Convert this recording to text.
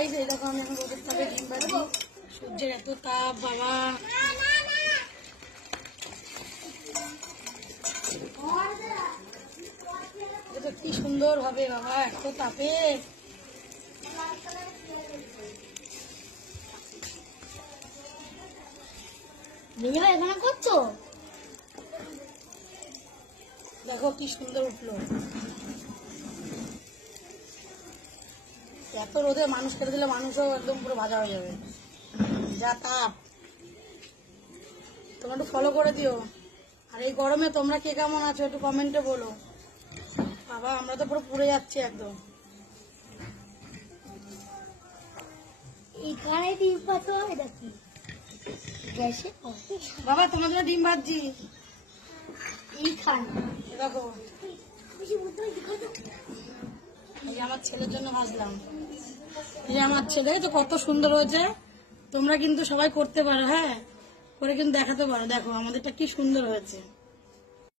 Guys, এই দেখো আমি এখন রোদের তাপে ডিম ভাজি। সূর্যের এত তাপ বাবা, এটা কি সুন্দর হবে বাবা এত তাপে। এখানে করছো, দেখো কি সুন্দর উঠলো। এত রোদে মানুষ খেতে দিলে মানুষও একদম পুরো ভাজা হয়ে যাবে, যা তাপ। তোমরা একটু ফলো করে দিও। আর এই গরমে তোমরা কে কেমন আছো একটু কমেন্টে বলো। বাবা আমরা তো পুরো পুড়ে যাচ্ছি একদম। এখানে ডিম পাতো, এটা কি গ্যাসে? বাবা তোমাদের ডিম ভাজছি, এইখানে দেখো এই যে আমার ছেলের জন্য ভাজলাম। এই যে আমার ছেলে তো কত সুন্দর হয়েছে। তোমরা কিন্তু সবাই করতে পারো, হ্যাঁ করে কিন্তু দেখাতে পারো। দেখো আমাদেরটা কি সুন্দর হয়েছে।